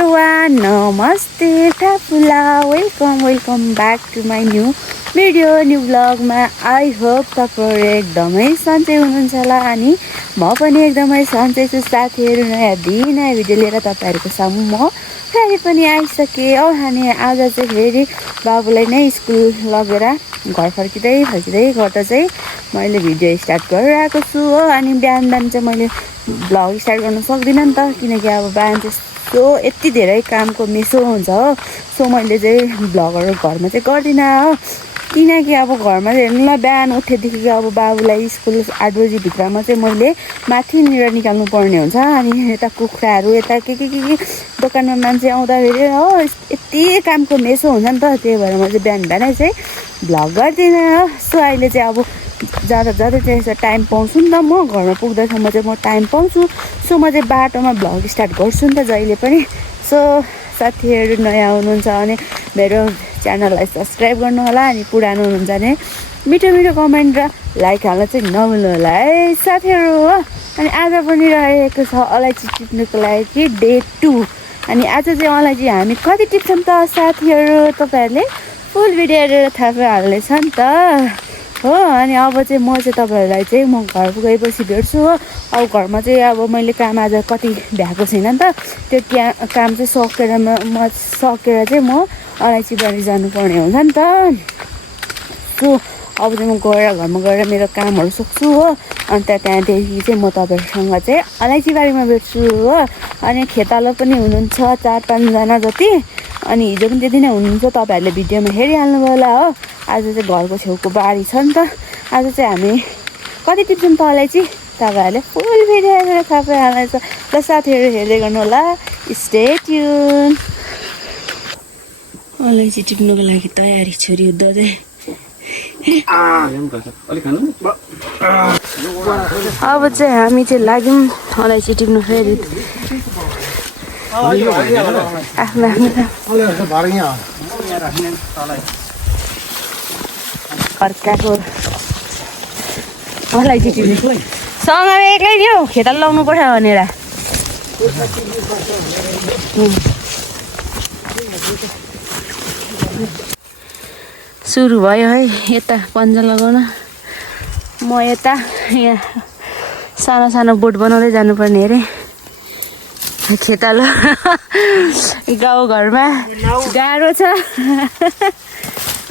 everyone, namaste, tapula, welcome back to my new video, new vlog मा I hope तपाईहरु एकदमै सन्चै हुनुहुन्छ होला अनि म पनि एकदमै सन्चै छु साथीहरु। नयाँ दिन नयाँ भिडियो लिएर तपाईहरुको सामु म फेरि पनि आइसके। अनि आज चाहिँ फेरि बाबुलाई नै स्कुल लगेर घर फर्किदै गर्दा चाहिँ मैले भिडियो स्टार्ट गरिरहेको छु हो। अनि बिहान चाहिँ मैले भ्लग स्टार्ट गर्न सक्दिनँ नि त, किनकि अब बिहान त्यस्तो यति धेरै कामको मेसो हुन्छ हो। सो मैले चाहिँ भ्लगहरू घरमा चाहिँ गर्दिनँ हो, किनकि अब घरमा चाहिँ हेर्नु ल, बिहान उठेदेखि अब बाबुलाई स्कुल 8 बजी भित्रमा चाहिँ मैले माथिनिर निकाल्नु पर्ने हुन्छ। अनि यता कुखुराहरू यता के दोकानमा मान्छे आउँदाखेरि हो, यति कामको मेसो हुन्छ नि त, त्यही भएर म चाहिँ बिहानै चाहिँ भ्लग गर्दिनँ हो। सो अहिले चाहिँ अब जाँदा चाहिँ टाइम पाउँछु नि त, म घरमा पुग्दासम्म चाहिँ म टाइम पाउँछु। सो म चाहिँ बाटोमा भ्लग स्टार्ट गर्छु नि त जहिले पनि। सो साथीहरू नयाँ हुनुहुन्छ भने मेरो च्यानललाई सब्सक्राइब गर्नु होला, अनि पुरानो हुनुहुन्छ भने मिठो कमेन्ट र लाइक हाल्न चाहिँ नभुल्नु होला है साथीहरू हो। अनि आज पनि रहेको छ अलैँची टिप्नुको लागि डे 2। अनि आज चाहिँ अलैँची हामी कति टिप्छौँ त साथीहरू, तपाईँहरूले फुल भिडियो हेरेर थाहा पाइहाल्नेछ नि त हो। अनि अब चाहिँ म चाहिँ तपाईँहरूलाई चाहिँ म घर गएपछि भेट्छु हो। अब घरमा चाहिँ अब मैले काम आज कति भ्याएको छैन नि त, त्यो काम चाहिँ सकेर चाहिँ म अलैँची बारी जानुपर्ने हुन्छ नि त। सो अब चाहिँ म घरमा गएर मेरो कामहरू सक्छु हो। अन्त त्यहाँदेखि चाहिँ म तपाईँहरूसँग चाहिँ अलैँची बारीमा भेट्छु हो। अनि खेतालो पनि हुनुहुन्छ 4-5 जना जति, अनि हिजो पनि त्यति नै हुनुहुन्छ, तपाईँहरूले भिडियोमा हेरिहाल्नुभयो होला हो। आज चाहिँ घरको छेउको बारी छ नि त, आज चाहिँ हामी कति टिप्छौँ त अलैँची, तपाईँहरूले फुल भिडियो हेरेर थाहा पाइहाल्नेछ। ल साथीहरू हेर्दै गर्नु होला, स्टे ट्युन। अलैँची टिप्नुको लागि तयारी छोरी उद्धै। अब चाहिँ हामी चाहिँ लाग्यौँ अलैँची टिप्नु फेरि। अर्काको अलैँची टिप्नु सँगै एक्लै नि हौ, खेताला लाउनु पर्छ भनेर सुरु भयो है। यता पन्जा लगाउन म यता यहाँ सानो बोट बनाउँदै जानुपर्ने अरे खेतालो। गाउँघरमा गाह्रो छ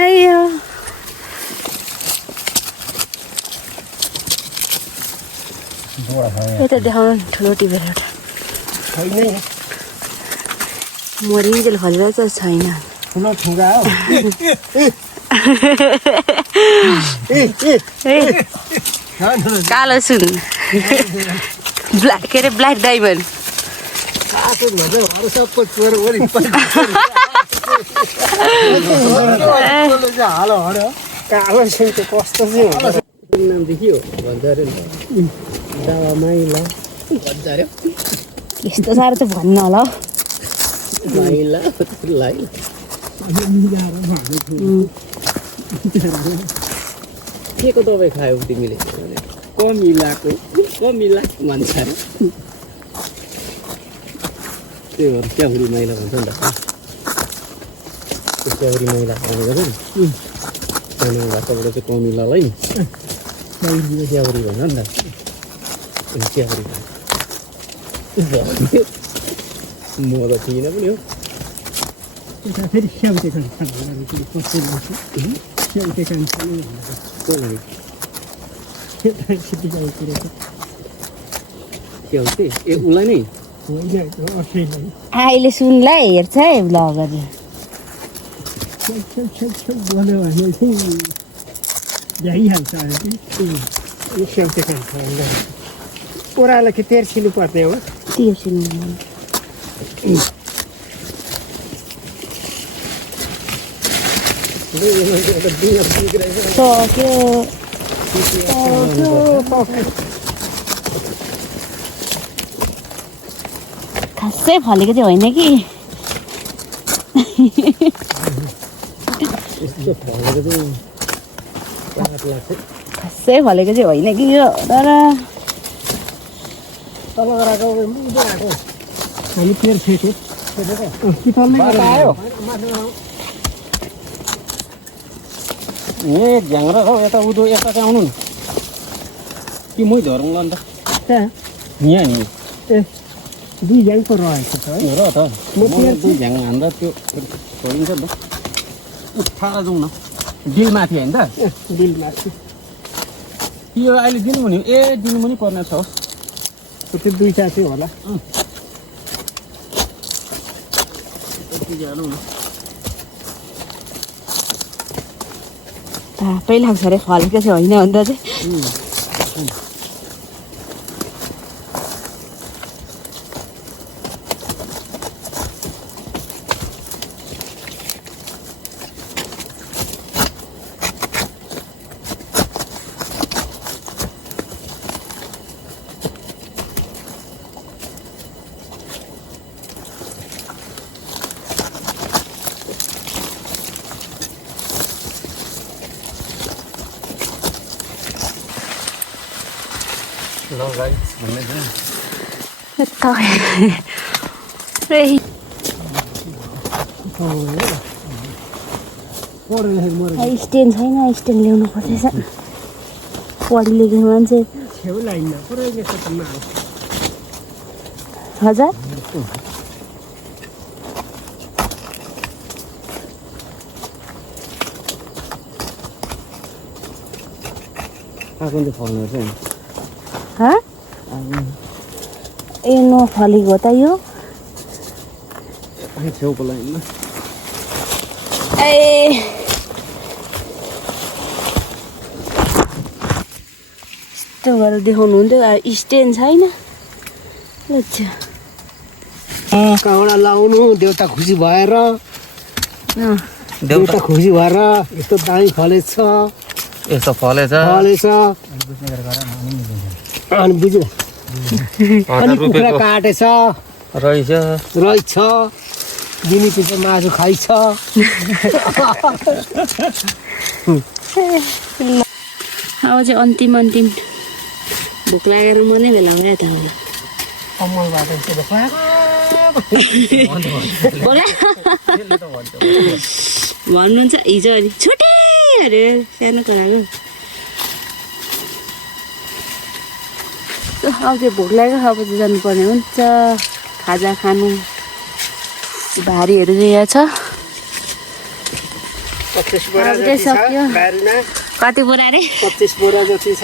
अयो। यता देखाउनु ठुलो टिपेर एउटा मरिन्जेल फलिरहेको छैन। कालो सुन के अरे ब्ल्याक डायमन्ड। यस्तो साह्रो चाहिँ भन्नु होला के को दबाई खायो तिमीले? कमिलाको भन्छ अरे, त्यही भएर च्याउरी मैला भन्छ नि त। च्याउरी मैला भनेको नि सानो भाषाबाट चाहिँ कमिलालाई नि च्याउरी भन्छ नि त। च्याउरी म त थिइनँ पनि हो। फेरि स्याउटे खान्छ ए उसलाई नै अहिले सुनलाई हेर्छ है भ्लगहरू। बोल्यो भने चाहिँ भ्याइहाल्छ। स्याउटे खान्छ ओह्रालो कि तेर्सिनु पर्ने हो, तेर्सिनु खासै फलेको चाहिँ होइन कि खासै फलेको चाहिँ होइन कि यो, तर तल गराएको मुदो आएको हामी तेर्सेको आयो ए झ्याङ्ग्रा छ यता उदो यता चाहिँ आउनु न कि मै झरौँ ल अन्त यहाँ नि ए दुई झ्याङको रहेछ त है र त दुई झ्याङ हान्दा त्यो छोडिन्छ नि त उठाएर जाउँ न डिल माथि होइन त बिल माथि यो अहिले दिनु भने ए दिनु पनि पर्ने छ त्यो दुईटा चाहिँ होला तापै लाग्छ अरे फलेको चाहिँ होइन अन्त चाहिँ ल गाइस भन्ने छ स्ट्यान्ड छैन स्ट्यान्ड ल्याउनु पर्दैछ पढी लेख्ने मान्छे छेउ लाइन पुरै नेसमा हजार आगो चाहिँ फल्ने चाहिँ ए नफलेको हो त यो छेउको लाइनमा ए यस्तो गरेर देखाउनु हुन्थ्यो स्ट्यान्ड छैन कहाँबाट लाउनु देउता खुसी भएर देउता खुसी भएर यस्तो दामी फलेछ यस्तो फलेछ अनि बुझ्यो अनि कुखुरा काटेछ रहेछ दिनी पछि मासु खाइछ अब चाहिँ अन्तिम भोक लागेर मनै बेला भयो त कम्मलबाट भन्नुहुन्छ हिजो अनि छुटे अरे सानो कुराको अब चाहिँ भोक लाग्यो अब चाहिँ जानुपर्ने हुन्छ खाजा खानु भारीहरू चाहिँ यहाँ छ 25 बोरा जति छ बारीमा कति बोरा रे 25 बोरा जति छ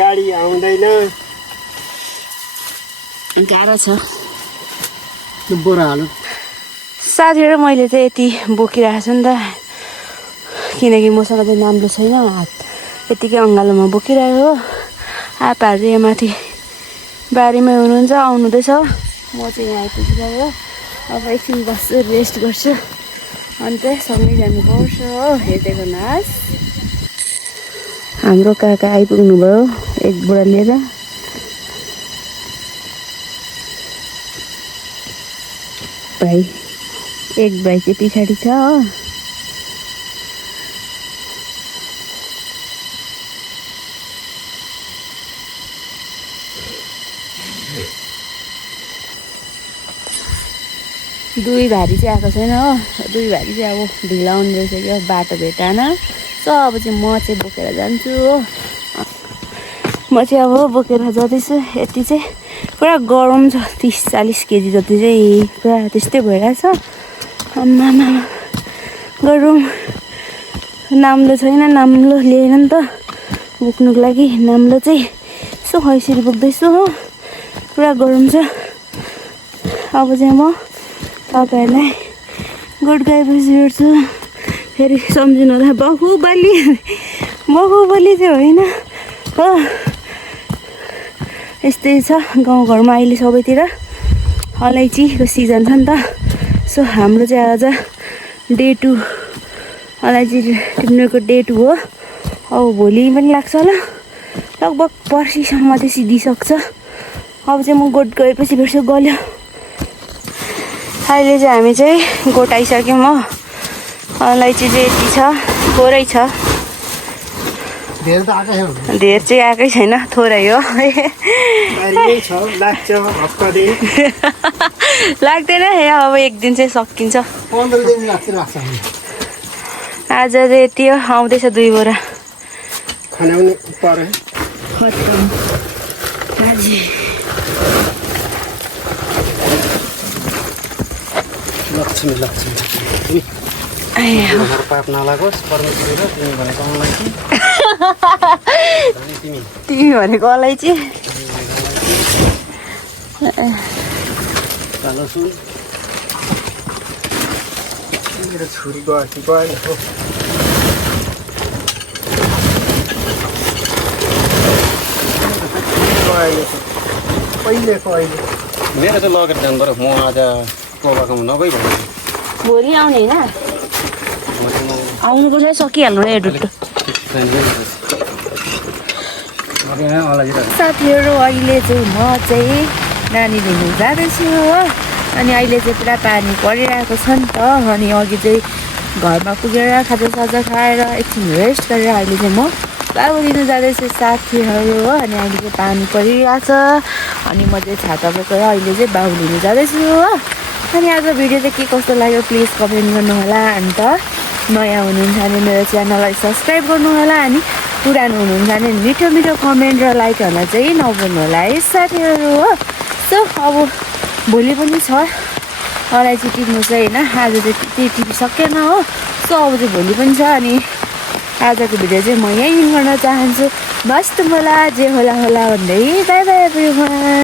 गाडी आउँदैन गाह्रो छ बोरा हाल्नु साथीहरू मैले चाहिँ यति बोकिरहेको छु नि त किनकि मसँग चाहिँ नाम्लो छैन हात यतिकै अङ्गालोमा बोकिरहेको हो आपाहरू चाहिँ यहाँ माथि बारीमै हुनुहुन्छ आउनुहुँदैछ म चाहिँ यहाँ आइपुगिसक्यो अब एकछिन बस्छु रेस्ट गर्छु अन्त सँगै जानुपर्छ हो हेर्दै गर्नुहोस् हाम्रो काका आइपुग्नु भयो एक बुढा लिएर एक भाइ चाहिँ पछाडि छ हो दुई भारी चाहिँ आएको छैन हो दुई भारी चाहिँ अब ढिला आउनु रहेछ क्या बाटो भेटाएन सो अब चाहिँ म चाहिँ बोकेर जान्छु हो म चाहिँ अब बोकेर जाँदैछु यति चाहिँ पुरा गरम छ 30-40 केजी जति चाहिँ पुरा त्यस्तै भइरहेछ आम्मामा गरम नाम्लो छैन नाम्लो लिएन नि त बोक्नुको लागि नाम्लो चाहिँ यसो खैसरी बोक्दैछु हो पुरा गरम छ अब चाहिँ म तपाईँहरूलाई गुड गाएपछि हेर्छु फेरि सम्झिनु होला बाहुबली चाहिँ होइन हो यस्तै छ गाउँघरमा अहिले सबैतिर अलैँचीको सिजन छ नि त सो हाम्रो चाहिँ आज डे 2 अलैँची टिप्नुको डे 2 हो अब भोलि पनि लाग्छ होला लगभग पर्सिसम्म चाहिँ सिधिसक्छ अब चाहिँ म गोठ गएपछि भेट्छु गल्यो अहिले चाहिँ हामी चाहिँ गोठ आइसक्यौँ हो अलैँची चाहिँ यति छ थोरै छ धेरै त आएकै छैन धेर चाहिँ आएकै छैन थोरै हो अहिले छ लाग्छ हप्ता दिन लाग्दैन हे अब एक दिन चाहिँ सकिन्छ 15 दिन लाग्छ आज चाहिँ यति हो आउँदैछ 2 बोरा खाना पनि पर्यो खत्तम भाजी लक्ष्मी आया घर पाप नलागोस् परमेश्वरी र तिमी भनेको अलैँची तिमी भनेको अलैँची कालो सुन मेरो छोरी गयो कि गएन हो पहिलेको अहिले मेरो चाहिँ लगेर जानु पऱ्यो म आज कोलाकोमा नगई भन्छु भोलि आउने होइन आउनुपर्छ है सकिहाल्नु है डुट्टो साथीहरू अहिले चाहिँ म चाहिँ नानी लिनु जाँदैछु हो अनि अहिले चाहिँ पुरा पानी परिरहेको छ नि त अनि अघि चाहिँ घरमा पुगेर खाजासाजा खाएर एकछिन रेस्ट गरेर अहिले चाहिँ म बाबु लिनु जाँदैछु साथीहरू हो अनि अहिले चाहिँ पानी परिरहेछ अनि म चाहिँ छाता बोकेर अहिले चाहिँ बाबु लिनु जाँदैछु हो अनि आज भिडियो चाहिँ के कस्तो लाग्यो प्लिज कमेन्ट गर्नु होला अन्त नयाँ हुनुहुन्छ भने मेरो च्यानललाई सब्सक्राइब गर्नु होला अनि पुरानो हुनुहुन्छ भने मिठो मिठो कमेन्ट र लाइक गर्न चाहिँ नभुल्नु होला है साथीहरू हो सो अब भोलि पनि छ अलैँची टिप्नु चाहिँ होइन आज चाहिँ त्यही टिपिसकेन हो सो अब चाहिँ भोलि पनि छ अनि आजको भिडियो चाहिँ म यहीँ गर्न चाहन्छु मस्त होला जे होला होला भन्दै बाई बाई एभ्रिवान